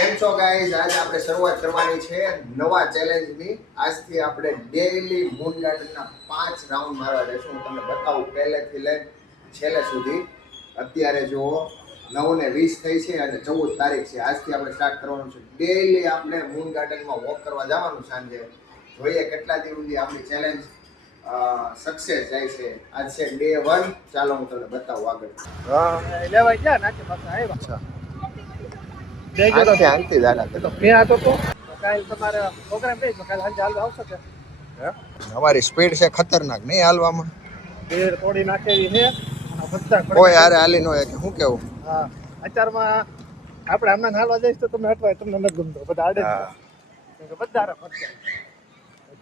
કેમ છો ગાઈઝ? આજે આપણે શરૂઆત કરવાની છે નવા ચેલેન્જની. આજથી આપણે ડેઈલી મૂન ગાર્ડનના 5 રાઉન્ડ મારવા જઈશું. હું તમને બતાવું પહેલેથી લઈને છેલ્લે સુધી. અત્યારે જુઓ 9:20 થઈ છે અને 14 તારીખ છે. આજથી આપણે સ્ટાર્ટ કરવાનું છે. ડેઈલી આપણે મૂન ગાર્ડનમાં વોક કરવા જવાનું સાંજે. જોઈએ કેટલા દિવસ સુધી આપણી ચેલેન્જ સક્સેસ જાય છે. આજ છે ડે 1. ચાલો હું તમને બતાવું આગળ. લેવાય ગયા નાખે પાછા આવ્યા. અમારી સ્પીડ છે ખતરનાક નહીં હાલવામાં. થોડી નાખેલી છે કોઈ હારે હાલી નો કે શું કેવું. હા અત્યારમાં આપણે હમણાં હાલવા જઈશ તો તમે હટવાય તમને નથી ગમતો બધા આડે બધા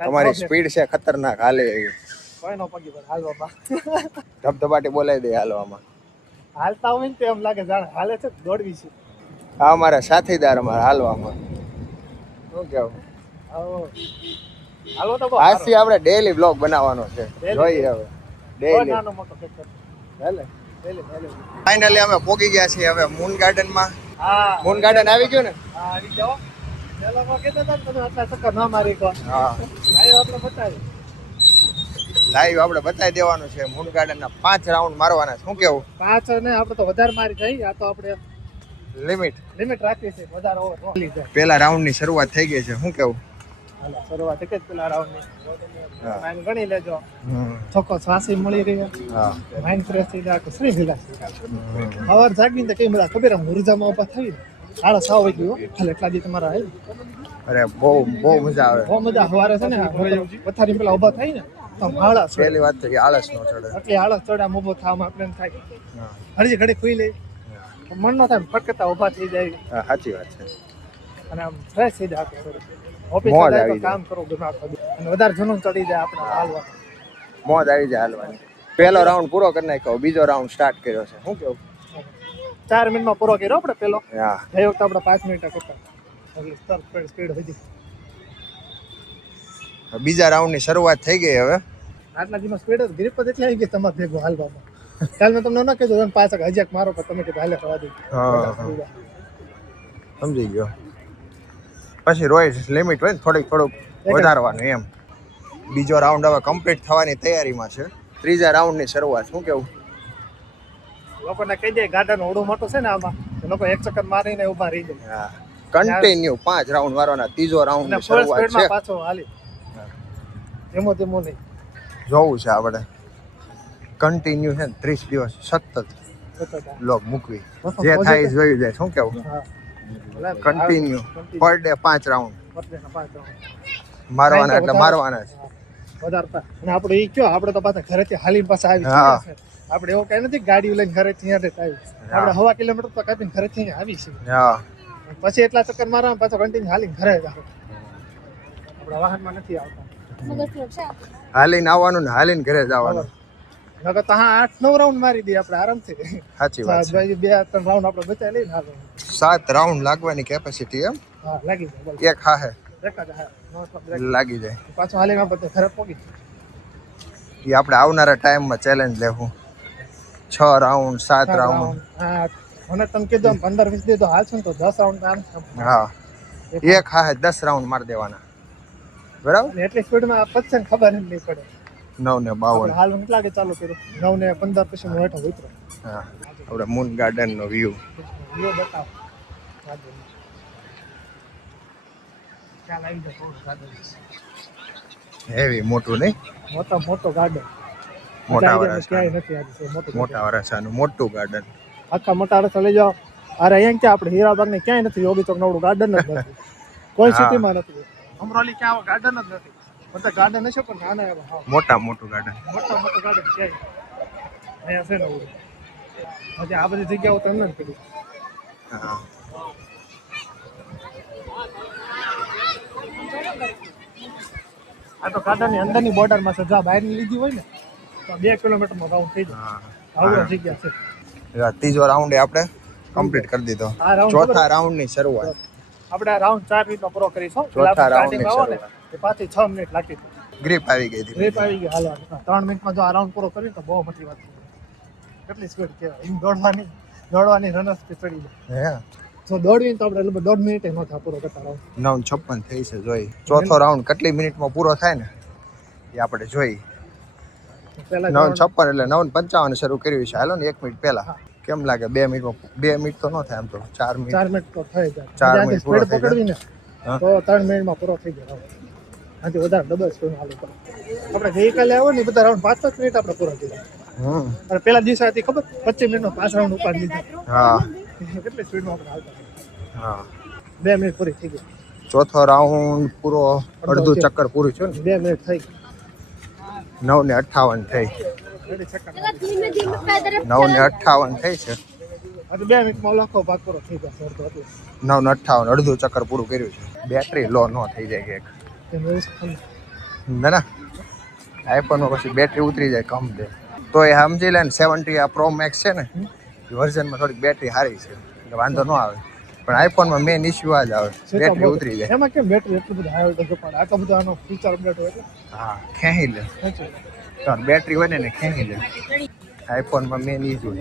તમારી સ્પીડ છે ખતરનાક હાલે એવી. કોઈ નો પગી પર હાલવામાં ધબધબાટી બોલાવી દે હાલવામાં. હાલતા હોય ને તો એમ લાગે જાણે હાલે છે દોડવી છે. આ અમારા સાથીદાર અમારા હાલવામાં. શું કેવું? હાલો તો આજથી આપણે ડેઈલી બ્લોગ બનાવવાનો છે. જોઈએ હવે ડેઈલી. નાનો મોટો પિક્ચર હાલે. ડેઈલી ફાઇનલી અમે પોગી ગયા છીએ હવે મૂન ગાર્ડનમાં. હા મૂન ગાર્ડન આવી ગયું ને? હા આવી જાઓ. પેલામાં કીધા હતા તમે આટલા ચક્કર ના મારી કો. હા લાઈવ આપણે બતાવી. લાઈવ આપણે બતાવી દેવાનું છે. મૂન ગાર્ડનના 5 રાઉન્ડ મારવાના. શું કેવું? 5 ને આપણે તો વધારે મારી જાય. આ તો આપણે લિમિટ રાખી છે. વધારે ઓવર ન લઈ જાય. પેલા રાઉન્ડની શરૂઆત થઈ ગઈ છે. શું કેવું? હાલો શરૂઆત થઈ પેલા રાઉન્ડની. માઈન ગણી લેજો. ચોખ્ખો શ્વાસી મળી રહ્યો. હા માઈન્ડ ફ્રેશ થઈ જાય. શ્રી ભીલા સવાર જાગીને કઈ બધા ખબર આમ ઉર્જામાં ઉભા થઈ આળસ આવ ગયું ખાલી એટલા દી તમારા આવી. અરે બહુ મજા આવે. બહુ મજા સવારે છે ને પથારી પેલા ઉભા થાય ને તો આળસ પહેલી વાત તો કે આળસ નો ચડે. એટલે આળસ ચડે આમ ઉભો થવામાં આપણે એમ થાય હજી ઘડી ખુઈ લે મન નો થાય ફટકતા ઉભા થઈ જાય. સાચી વાત છે. અને આમ ફ્રેશ થઈ જાય ઓફિસ કામ કરો દિમાગ અને વધારે જૂનું ચડી જાય આપણે હાલવા મોજ આવી જાય હાલવાની. પહેલો રાઉન્ડ પૂરો કરી નાખ્યો. બીજો રાઉન્ડ સ્ટાર્ટ કર્યો છે. શું કેવું? 4 મિનિટમાં પૂરો કર્યો આપણે પેલો. હા એ વખતે આપણે 5 મિનિટ કરતા સ્પીડ વધી. બીજા રાઉન્ડની શરૂઆત થઈ ગઈ હવે. આટલા દિવસ સ્પીડ ગ્રીપ જ એટલી આવી ગઈ તમારે ભેગો હાલવામાં. કાલ મેં તમને ન કીધું તમે પાછા હજાક મારો પણ તમે કીધું હાલે થવા દે. સમજી ગયો. પછી રોય લિમિટ હોય ને થોડુંક વધારવાનું એમ. બીજો રાઉન્ડ હવે કમ્પ્લીટ થવાની તૈયારીમાં છે. ત્રીજા રાઉન્ડની શરૂઆત. શું કેવું? લોકોને કહી દે ગાર્ડન ઓડું મોટું છે ને આમાં લોકો એક ચક્કર મારીને ઊભા રહી જાય. હા કન્ટિન્યુ 5 રાઉન્ડ મારવાના. ત્રીજો રાઉન્ડની શરૂઆત છે. પાછો હાલી ધીમો નહીં જોવું છે આપણે. કન્ટિન્યુ છે 30 દિવસ સતત બ્લોગ મૂકવી. જે થાય એ જોયું જાય. શું કેવું? કન્ટિન્યુ પર ડે 5 રાઉન્ડ મારવાના એટલે મારવાના જ. વધારતા અને આપણે એ કયો આપણે તો પાછા ઘરેથી હાલીને પાછા આવી આપણે એવું કઈ નથી ગાડી લઈને ઘરેથી આવી. આપણે 1.5 કિલોમીટર તો કાપીને ઘરેથી આવી છે. પછી એટલા ચક્કર મારવા પાછો કન્ટિન્યુ હાલીને ઘરે જ આપણા વાહનમાં નથી આવતા. હાલીને આવવાનું ને હાલીને ઘરે જવાનું. નકર તો 8-9 રાઉન્ડ મારી દઈએ આપણે આરામથી. સાચી વાત છે. 2-3 રાઉન્ડ આપણે બચાવી લઈને હાલો. 7 રાઉન્ડ લાગવાની કેપેસિટી એમ. હા લાગી જાય. એક હાહે એક જ હા લાગી જાય. પાછો હાલીને આપણે ઘરે પહોંચી. એ આપણે આવનારા ટાઈમમાં ચેલેન્જ લેવું. 6 રાઉન્ડ 7 રાઉન્ડ. હા મને તમે કીધું 15-20 દી તો હાલશે ને તો 10 રાઉન્ડ આમ. હા એક હાહે 10 રાઉન્ડ મારી દેવાના. બરાબર. એટલી સ્પીડમાં પછી ખબર નહીં પડે. 9:52 હાલ કેટલા કે ચાલુ કર્યું 9:15 પછી હું હેઠો ઉતરો. હા આપણે મૂન ગાર્ડન નો વ્યૂ બતાવો. ચાલ આવી જાવ ગાર્ડન. હેવી મોટું નહીં? મોટો ગાર્ડન. મોટા વરાછાનું મોટું ગાર્ડન. આખા મોટા વરાછા લઈ જાઓ. અરે અહીંયા ક્યાં આપણે હીરાબાગ ને ક્યાંય નથી. યોગી ચોક નવડું ગાર્ડન જ નથી. કોઈ સિટીમાં નથી. અમરોલી ક્યાં ગાર્ડન જ નથી. બધા ગાર્ડન હશે પણ નાના એવા. મોટું ગાર્ડન. મોટો ગાર્ડન ક્યાંય અહીંયા છે ને હજી આ બધી જગ્યાઓ તો એમને જ કરી. હા આ તો ગાર્ડનની અંદરની બોર્ડરમાં છે. જો બહારની લીધી હોય ને તો 2 કિલોમીટરમાં રાઉન્ડ થઈ જાય. આવડી જગ્યા છે. ત્રીજો રાઉન્ડ આપણે કમ્પ્લીટ કરી દીધો. ચોથા રાઉન્ડની શરૂઆત. આપણે આ રાઉન્ડ 4 મિનિટમાં પૂરો કરીશું. ચોથા રાઉન્ડની શરૂઆત. પાછી 6 મિનિટ લાગી. ગ્રીપ આવી ગઈ હતી. ગ્રીપ આવી ગઈ. હાલો 3 મિનિટમાં જો આ રાઉન્ડ પૂરો કરીએ તો બહુ મોટી વાત છે. કેટલી સ્પીડ કહેવાય. દોડવાની રનર સ્પીડ ચડી જાય. જો દોડવીને તો આપણે લગભગ 1.5 મિનિટે ન થાય પૂરો કરતા રાઉન્ડ. 9:56 થઈ છે જોઈ. ચોથો રાઉન્ડ કેટલી મિનિટમાં પૂરો થાય ને એ આપણે જોઈ. પહેલા 9:56 એટલે 9:55 શરૂ કર્યું છે. હાલો ને 1 મિનિટ પહેલા. કેમ લાગે 2 મિનિટમાં? 2 મિનિટ તો ન થાય આમ તો 4 મિનિટ. 4 મિનિટ તો થઈ જાય. 4 મિનિટ પૂરો સ્પીડ થઈ જાય. પકડવીને હા. તો 3 મિનિટમાં પૂરો થઈ જાય રાઉન્ડ. આથી વધારે ડબલ સ્પીડ હાલે પડે. આપણે ગઈકાલે આવ્યો ને એ બધા રાઉન્ડ 5-5 મિનિટ આપણે પૂરો થઈ જાય. અને પેલા દિવસે હતી ખબર 25 મિનિટનો 5 રાઉન્ડ ઉપાડી લીધા. હા કેટલી સ્પીડમાં આપણે હાલતા. હા. 2 મિનિટ પૂરી થઈ ગઈ. ચોથો રાઉન્ડ પૂરો, અડધું ચક્કર પૂરું થયું ને. 2 મિનિટ થઈ ગઈ. 9:58 થઈ. Ready second. 9:58 થઈ છે. આ તો 2 મિનિટમાં લાખો ભાગ પૂરો થઈ જાય સર. તો એટલે 9:58 અડધું ચક્કર પૂરું કર્યું છે. બેટરી લો ન થઈ જાય કે તેનું એવું છે. ના ના આઈફોનમાં પછી બેટરી ઉતરી જાય કમ દે તો એ સમજી લે ને 70 આ પ્રો મેક્સ છે ને એ વર્ઝનમાં થોડીક બેટરી સારી છે એટલે વાંધો ન આવે. પણ આઈફોનમાં મેન ઇશ્યુ આ જ આવે, બેટરી ઉતરી જાય. એમાં કેમ બેટરી એટલું બધું હાઈ વોલ્ટેજ પણ આટલો બધો આનો ફીચર અપડેટ હોય એટલે હા ખેંચી લે. સાચું. તો બેટરી હોય ને ખેંચી લે. આઈફોનમાં મેન ઇશ્યુ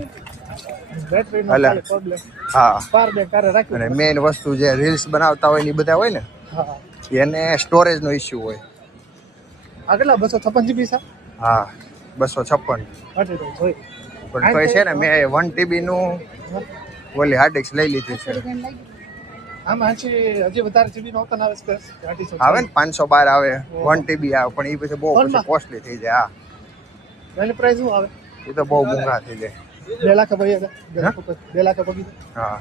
બેટરીનો અલા. ખાલી પ્રોબ્લેમ. હા. પાવર બેંક કારે અને રાખ્યું. મેન વસ્તુ જે રીલ્સ બનાવતા હોય ને એ બધા હોય ને હા. એને સ્ટોરેજનો ઇશ્યુ હોય. આ કેટલા 256 GB છે? હા 256. હટી તો જોઈ. પણ તોય છે ને મેં 1 TB નું ઓલી હાર્ડ ડિસ્ક લઈ લીધી છે. આમાં હજી વધારે GB નો ઓપન આવે સ્પેસ. આવે ને 512 આવે, 1 TB આવે, પણ એ પછી બહુ પછી કોસ્ટલી થઈ જાય. હા એની પ્રાઇસ શું આવે? એ તો બહુ મોંઘા થઈ જાય. 2 લાખ ભાઈ 2 લાખ પગી. હા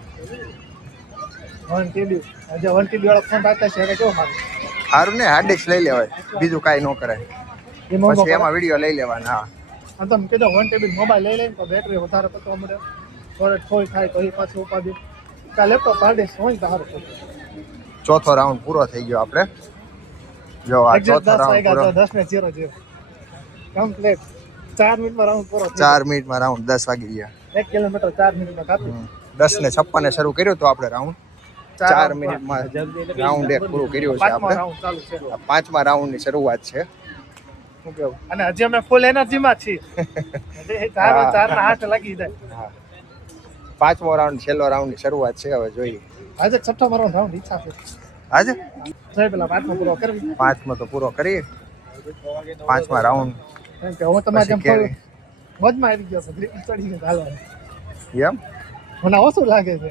1 TB. આજે 1 TB વાળો ફોન આવતા છે એટલે કેવો મારે? સારું ને હાર્ડ ડિસ્ક લઈ લેવાય, બીજું કાંઈ ન કરાય. એ મોંઘો પછી એમાં વિડીયો લઈ લેવાના. હા આ તમે કીધો 1 TB મોબાઈલ લઈ લઈને તો બેટરી વધારે પકડવા મળે. થોડે થોડી થાય તો એ પાછું ઉપાડી. કા લેપટોપ હાર્ડ હોય ને તો સારું પડે. ચોથો રાઉન્ડ પૂરો થઈ ગયો આપણે. જો આ એક્ઝેક્ટ ચોથો 10 રાઉન્ડ પૂરો. વાગ્યા 10 ને 0 કમ્પ્લીટ 4 મિનિટમાં રાઉન્ડ પૂરો થઈ 4 મિનિટમાં રાઉન્ડ 10 વાગી ગયા. 1 કિલોમીટર 4 મિનિટમાં કાપી. 10:56 શરૂ કર્યું તો આપણે રાઉન્ડ 4 મિનિટમાં રાઉન્ડ એક પૂરું કર્યું છે પાંચમો આપણે. રાઉન્ડ ચાલુ છે. આ પાંચમા રાઉન્ડની શરૂઆત છે. શું કેવું? અને હજી અમે ફૂલ એનર્જીમાં છીએ. હજી ચાર ના હાથ લાગી જાય. હા પાંચમો રાઉન્ડ છેલ્લો રાઉન્ડની શરૂઆત છે. હવે જોઈએ આજે છઠ્ઠો મારો રાઉન્ડ ઈચ્છા છે. આજે જોઈ પેલા પાંચમો પૂરો કરવી. પાંચમો તો પૂરો કરીએ. પાંચમા રાઉન્ડ કેમ કે હું તમારે જેમ પછી કેવી? મોજમાં આવી ગયો છું. ચડી ગયો હાલવાનું. એમ મને ઓછું લાગે છે.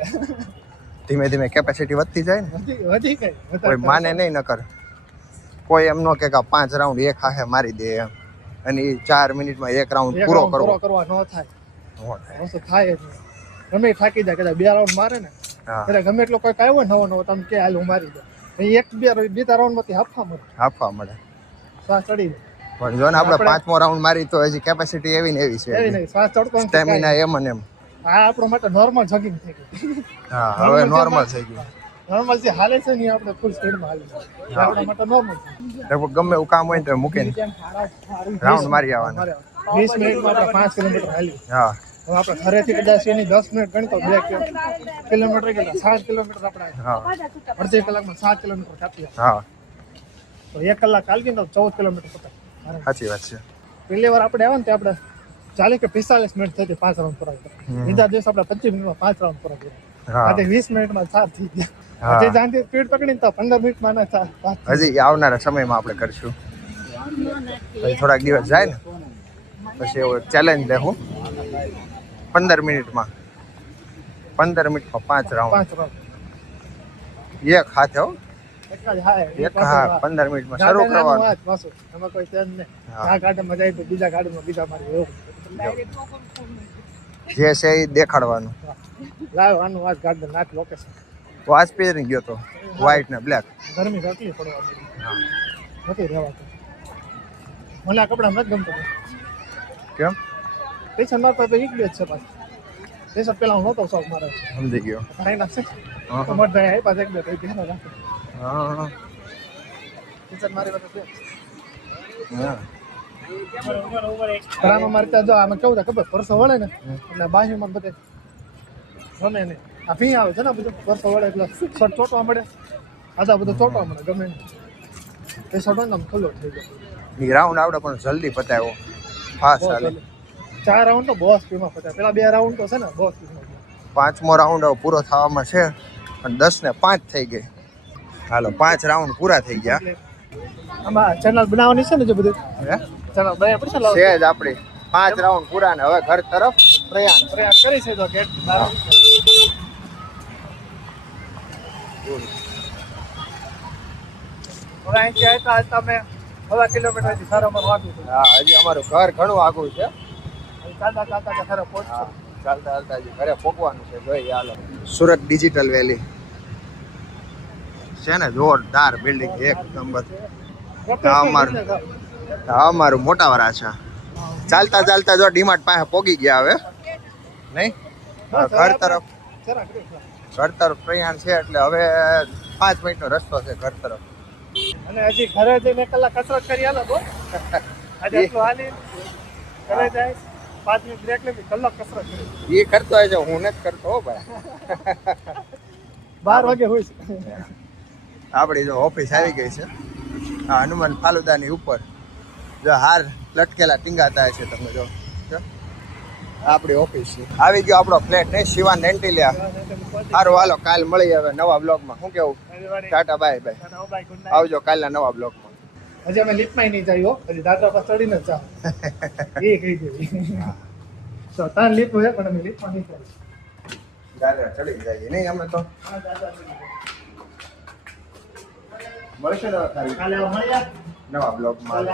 ધીમે ધીમે કેપેસિટી વધતી જાય ને. વધી ગઈ. કોઈ માને નહીં નકર. કોઈ એમ ન કે 5 રાઉન્ડ એક હાથે મારી દે એમ અને ઈ 4 મિનિટમાં એક રાઉન્ડ એક પૂરો round કરવો. કરવા ન થાય. નો થાય. ઓછું થાય જ નહીં. ગમે એ થાકી જાય કદાચ 2 રાઉન્ડ મારે ને હા એટલે ગમે એટલો કોઈ આવ્યો નવો નવો તમે કે હાલ હું મારી દઉં. એક બે રાઉન્ડ માંથી હાફા મળે. આપવા મળે. શ્વાસ ચડી જાય. પણ જો ને આપણે પાંચમો રાઉન્ડ મારી તો હજી કેપેસિટી એવી ને એવી એવી છે. નહીં શ્વાસ ચડતો નથી. સ્ટેમિના એમ અને એમ. આ આપણો માટે નોર્મલ જોગિંગ થઈ ગયું. હા હવે નોર્મલ થઈ ગયું. નોર્મલ જે હાલે છે ને એ આપણે ફૂલ સ્પીડમાં હાલી છે. આપણા માટે નોર્મલ છે. લગભગ ગમે એવું કામ હોય ને તો મૂકીને રાઉન્ડ મારી આવવાના. 20 મિનિટમાં આપણે 5 કિલોમીટર હાલી. હા હવે આપણે ઘરેથી કદાચ એની 10 મિનિટ ગણતો 2 કિલોમીટર કેટલા 7 કિલોમીટર આપણે હા અડધી કલાકમાં 7 કિલોમીટર કાપીએ. હા તો 1 કલાક હાલી તો 14 કિલોમીટર પતાય. સાચી વાત છે. પહેલી વાર આપણે આવ્યા ને તે આપણે 40 કે 45 મિનિટ થઈ 5 રાઉન્ડ પૂરા કર્યા. બીજા દિવસ આપણે 25 મિનિટમાં 5 રાઉન્ડ પૂરા કર્યા. હા આજે 20 મિનિટમાં 4 થઈ ગયા. હા. હજી જાણતી સ્પીડ પકડીને તો 15 મિનિટમાં ના 4 હજી આવનારા સમયમાં આપણે કરશું. પછી થોડાક દિવસ જાય ને પછી એવો ચેલેન્જ લેવું 15 મિનિટમાં 5 રાઉન્ડ 5 રાઉન્ડ એક હાથે હો. એક જ હા એક હા 15 મિનિટમાં શરૂ કરવાનું. પાછું એમાં કોઈ ચેન્જ નહીં. હા. આ ગાડીમાં જાય તો બીજા ગાડીમાં બીજા મારી એવું જે છે એ દેખાડવાનું. લાવ આનું આ ગાડી નાખ લોકેશન. તો આજ પહેરી ગયો તો વ્હાઈટ ને બ્લેક. ગરમી કેટલી પડવાની હા નથી રહેવાતું. મને આ કપડા નથી ગમતું. કેમ ટી શર્ટ મારા પાસે એકલી જ છે પાછી. ટી શર્ટ પેલા હું નહોતો શોખ મારે સમજી ગયો. ભાઈ નાખશે હા. તો મોટ ભાઈ આવી પાસે એક બે કઈ ધ્યાન રાખે. હા ટી શર્ટ મારી પાસે છે. હા ઘરામાં મારે ત્યાં જો આમાં કેવું થાય ખબર પરસો વળે ને એટલે બાજુમાં બધે ગમે નહીં. આ ભી આવે છે ને બધું પરસો વળે એટલે શર્ટ ચોટવા મળે. આધા બધું ચોટવા મળે ગમે નહીં. એ શર્ટ હોય ને આમ ખુલ્લો થઈ જાય. એ રાઉન્ડ આવડે પણ જલ્દી પતાવ્યો. ફાસ્ટ બહુ ચાલે. ચાલે. 4 રાઉન્ડ તો બહુ સ્પીડમાં પત્યા. પેલા 2 રાઉન્ડ તો છે ને બહુ સ્પીડમાં. પાંચમો રાઉન્ડ હવે પૂરો થવામાં છે. અને 10 ને 5 થઈ ગઈ. હાલો 5 રાઉન્ડ પૂરા થઈ ગયા. આમાં ચેનલ બનાવવાની છે ને જે બધું હે ચેનલ બનાવી પડશે ને છે જ આપણી 5 રાઉન્ડ પૂરા ને હવે ઘર તરફ પ્રયાણ. પ્રયાસ કરી છે તો ગેટ હવે અહીંથી આવતા આવતા અમે 1.5 કિલોમીટરથી સારામાં વાગું છું. હા હજી અમારું ઘર ઘણું આગું છે. ચાલતા ચાલતા સારા પહોંચશું. ચાલતા ચાલતા હજી ઘરે પહોંચવાનું છે. જોઈએ હાલો. સુરત ડિજિટલ વેલી છે ને જોરદાર બિલ્ડિંગ એક નંબર. અમારું મોટા વરા છે. ચાલતા ચાલતા જો ડીમાર્ટ પાસે પોગી ગયા હવે નહીં ઘર તરફ પ્રયાણ છે એટલે હવે 5 મિનિટનો રસ્તો છે ઘર તરફ. અને હજી ઘરે જઈને કલાક કસરત કરી હાલો બો આજે એટલું હાલી ઘરે જાય 5 મિનિટ બ્રેક લેવી કલાક કસરત કરી એ કરતો હોય છે હું નથી કરતો હો ભાઈ. 12 વાગે હોય છે. આપણી જો ઓફિસ આવી ગઈ છે હા હનુમાન ફાલુદાની ઉપર જો હાર લટકેલા ટીંગાતા છે તમે જો આપણી ઓફિસ છે. આવી ગયો આપણો ફ્લેટ નહીં શિવાન એન્ટિલિયા. સારું હાલો કાલ મળી હવે નવા બ્લોગમાં. શું કેવું? Tata bye bye. આવજો કાલના નવા બ્લોગમાં. હજી અમે લિફ્ટમાં નહીં જાય હો હજી દાદરા પર ચડીને જ જાવ એ કહી દેવી તો તાર લિફ્ટ હોય પણ અમે લિફ્ટમાં નહીં જાય. દાદરા ચડી જઈએ નહીં અમે તો. મળશે ને કાલે મળ્યા નવા બ્લોગમાં.